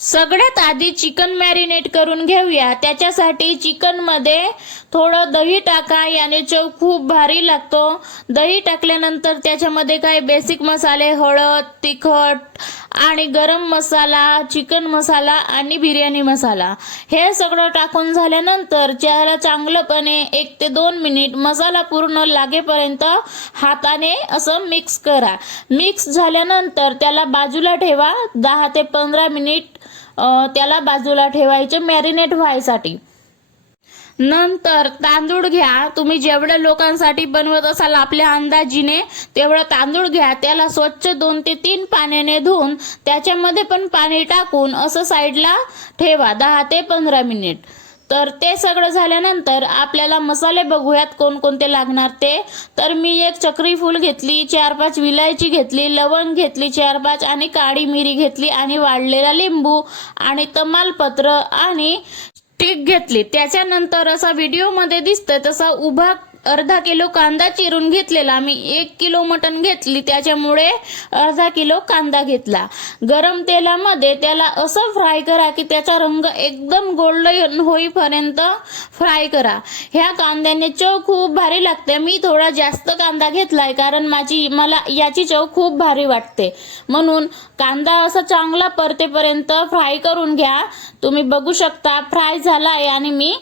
सगळ्यात आधी chicken marinate करून घेऊया। त्याच्यासाठी चिकन मध्ये थोडं दही टाका, याने चव खूप भारी लागतो। दही टाकल्यानंतर त्याच्यामध्ये काही बेसिक मसाले, हळद, तिखट आणि गरम मसाला, चिकन मसाला आणि बिर्याणी मसाला हे सगळं टाकून झाल्यानंतर त्याला चांगलंपणे 1 ते 2 मिनिट मसाला पूर्ण लागेपर्यंत हाताने असं मिक्स करा। मिक्स झाल्यानंतर त्याला बाजूला ठेवा। 10 ते 15 मिनिट त्याला बाजूला ठेवायचे मॅरिनेट व्हायसाठी। नंतर तांदूळ घ्या। तुम्ही जेवढ्या लोकांसाठी बनवत असाल आपल्या अंदाजीने तेवढं तांदूळ घ्या। त्याला स्वच्छ 2 ते 3 पाण्याने धुवून त्याच्यामध्ये पण पाणी टाकून असं साईडला ठेवा 10 ते 15 मिनिट। तर ते सगळं झाल्यानंतर आपल्याला मसाले बघूयात कोणकोणते लागणार ते। तर मी 1 चक्री फूल घेतली, 4-5 विलायची घेतली, लवंग घेतली 4-5 आणि काळी मिरी घेतली आणि वाळलेला लिंबू आणि तमालपत्र आणि स्टिक घेतली। त्याच्यानंतर असा व्हिडिओ मध्ये दिसतंय तसा उभा अर्धा किलो कांदा चिरून घेतलेला। मी 1 किलो मटण घेतली त्याच्यामुळे अर्धा किलो कांदा घेतला। गरम तेलामध्ये त्याला असं फ्राय करा की त्याचा रंग एकदम गोल्डन होईपर्यंत फ्राय करा। ह्या कांद्याने चव खूप भारी लागते। मी थोडा जास्त कांदा घेतलाय कारण मला याची चव खूप भारी वाटते, म्हणून कांदा असा चांगला परतेपर्यंत फ्राय करून घ्या। तुम्ही बघू शकता फ्राय झालाय आणि मी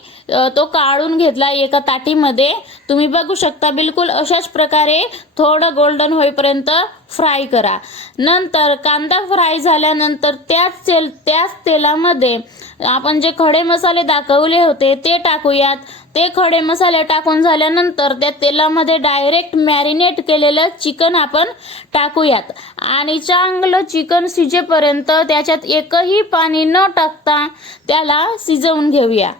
तो काढून घेतला एका ताटीमध्ये। तुम्ही बघू शकता बिलकुल अशाच प्रकारे थोडं गोल्डन होईपर्यंत फ्राय करा। नंतर कांदा फ्राय झाल्यानंतर त्याच तेलामध्ये आपण जे खडे मसाले दाखवले होते ते टाकूयात। ते खडे मसाले टाकून झाल्यानंतर त्या तेलामध्ये डायरेक्ट मॅरिनेट केलेलं चिकन आपण टाकूयात आणि चांगलं चिकन शिजेपर्यंत त्याच्यात एकही पाणी न टाकता त्याला शिजवून घेऊया।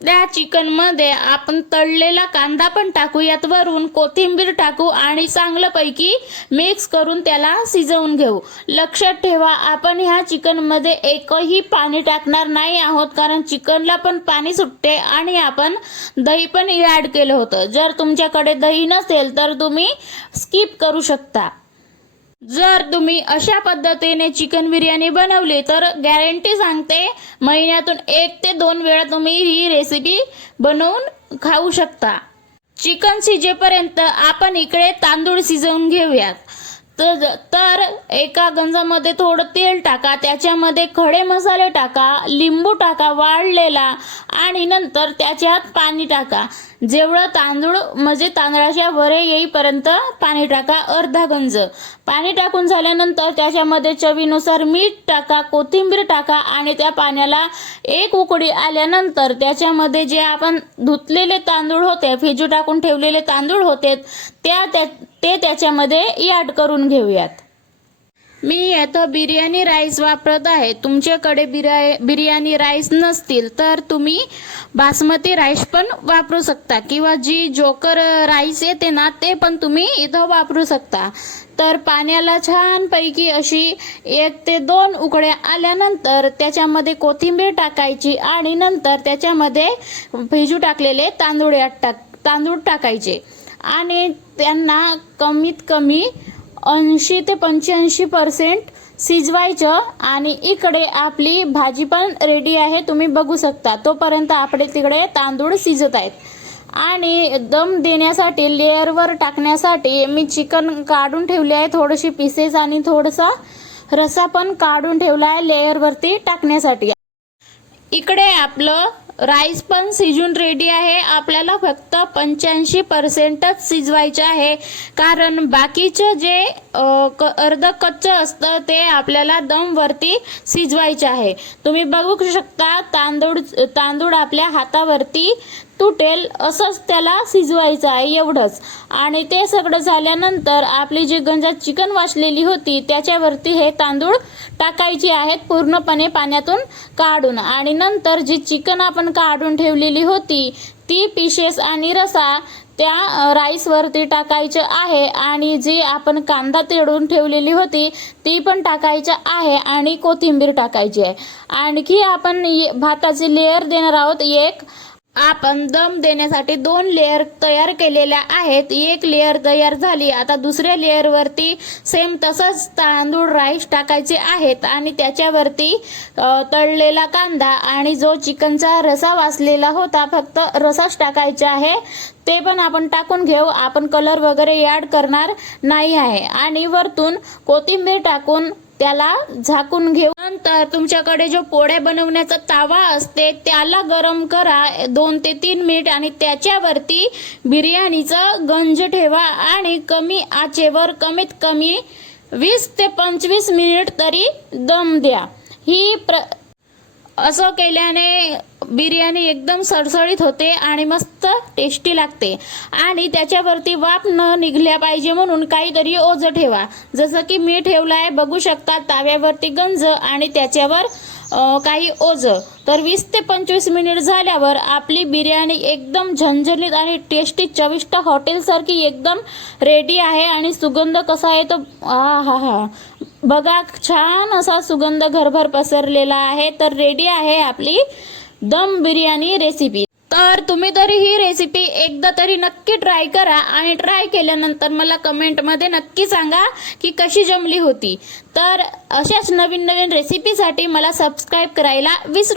त्या चिकन मध्ये आपण तळलेला कांदा पण टाकूयात, वरून कोथिंबीर टाकू आणि चांगल्यापैकी मिक्स करून त्याला शिजवून घेऊ। लक्षात ठेवा आपण ह्या चिकन मध्ये एकही पाणी टाकणार नाही आहोत, कारण चिकनला पण पाणी सुटते आणि आपण दही पण ऍड केलं होतं। जर तुमच्याकडे दही नसेल तर तुम्ही स्किप करू शकता। जर तुम्ही अशा पद्धतीने चिकन बिर्याणी बनवली तर गॅरंटी सांगते महिन्यातून 1 ते 2 वेळा तुम्ही ही रेसिपी बनवून खाऊ शकता। चिकन शिजेपर्यंत आपण इकडे तांदूळ शिजवून घेऊयात। तर एका गंजामध्ये थोडं तेल टाका, त्याच्यामध्ये खडे मसाले टाका, लिंबू टाका वाळलेला आणि नंतर त्याच्यात पाणी टाका। जेवढं तांदूळ म्हणजे तांदळाच्या वरे येईपर्यंत पाणी टाका, अर्धा गंज पाणी टाकून झाल्यानंतर त्याच्यामध्ये चवीनुसार मीठ टाका, कोथिंबीर टाका आणि त्या पाण्याला 1 उकळी आल्यानंतर त्याच्यामध्ये जे आपण धुतलेले तांदूळ होते, भिजू टाकून ठेवलेले तांदूळ होते ते त्याच्यामध्ये ऍड करून घेऊयात। मी इथं बिर्याणी राईस वापरत आहे। तुमच्याकडे बिर्याणी राईस नसतील तर तुम्ही बासमती राईस पण वापरू शकता किंवा जी जोकर राईस येते ना ते पण तुम्ही इथं वापरू शकता। तर पाण्याला छानपैकी अशी 1 ते 2 उकळ्या आल्यानंतर त्याच्यामध्ये कोथिंबीर टाकायची आणि नंतर त्याच्यामध्ये भिजू टाकलेले तांदूळ टाकायचे आणि त्यांना कमीत कमी 80 ते 85% शिजवायचं। आणि इकडे आपली भाजी पण रेडी आहे, तुम्ही बघू शकता। तोपर्यंत आपले तिकडे तांदूळ शिजत आहेत आणि दम देण्यासाठी लेअरवर टाकण्यासाठी मी चिकन काढून ठेवले आहे, थोडेसे पीसेस आणि थोडासा रसा पण काढून ठेवला आहे लेअरवरती टाकण्यासाठी। इकडे आपलं राईस पण शिजून रेडी आहे। आपल्याला फक्त 85%च शिजवायचे आहे, कारण बाकीचं जे अर्ध कच्चं असतं ते आपल्याला दम वरती शिजवायचे आहे। तुम्ही बघू शकता तांदूळ आपल्या हातावरती तुटेल असंच त्याला शिजवायचं आहे, एवढंच। आणि ते सगळं झाल्यानंतर आपली जी गंजात चिकन वाचलेली होती त्याच्यावरती हे तांदूळ टाकायचे आहेत पूर्णपणे पाण्यातून काढून आणि नंतर जी चिकन आपण काढून ठेवलेली होती ती पीसेस आणि रसा त्या राईसवरती टाकायचं आहे आणि जी आपण कांदा तळून ठेवलेली होती ती पण टाकायचं आहे आणि कोथिंबीर टाकायची आहे। आणखी आपण भाताची लेयर देणार आहोत एक आपण दम देण्यासाठी 2 लेअर तयार केलेल्या आहेत. एक लेअर तयार झाली. आता दुसऱ्या लेअर वरती सेम तसंच तांदूळ राईस टाकायचे आहेत आणि त्याच्यावरती तळलेला कांदा आणि जो चिकनचा रसा वाचलेला होता, फक्त रसाच टाकायचा आहे. ते पण आपण टाकून घेऊ. आपण कलर वगैरे ॲड करणार नाही आहे. आणि वरतून कोथिंबीर टाकून त्याला झाकून घेऊ. नंतर तुमच्याकडे जो पोळ्या बनवण्याचा तावा असते त्याला गरम करा 2 ते 3 मिनिट आणि त्याच्यावरती बिर्याणीचं गंज ठेवा आणि कमी आचेवर कमीत कमी 20 ते 25 मिनिट तरी दम द्या. असं केल्याने बिर्याणी एकदम सळसळीत होते आणि मस्त टेस्टी लागते. आणि त्याच्यावरती वाफ न निघल्या पाहिजे म्हणून काहीतरी ओझं ठेवा. जसं की मी ठेवलं आहे, बघू शकता ताव्यावरती गंज आणि त्याच्यावर काही ओझं. तर 20 ते 25 मिनिट झाल्यावर आपली बिर्याणी एकदम झणझणीत आणि टेस्टी चविष्ट हॉटेलसारखी एकदम रेडी आहे. आणि सुगंध कसा आहे तो हा बघा, छान असा सुगंध घरभर पसरलेला आहे. तर रेडी आहे आपली दम बिर्याणी रेसिपी. तर तुम्ही तरी ही रेसिपी एकदा तरी नक्की ट्राय करा आणि ट्राय केल्यानंतर मला कमेंटमध्ये नक्की सांगा की कशी जमली होती. तर अशाच नवीन नवीन रेसिपीसाठी मला सबस्क्राईब करायला विसरू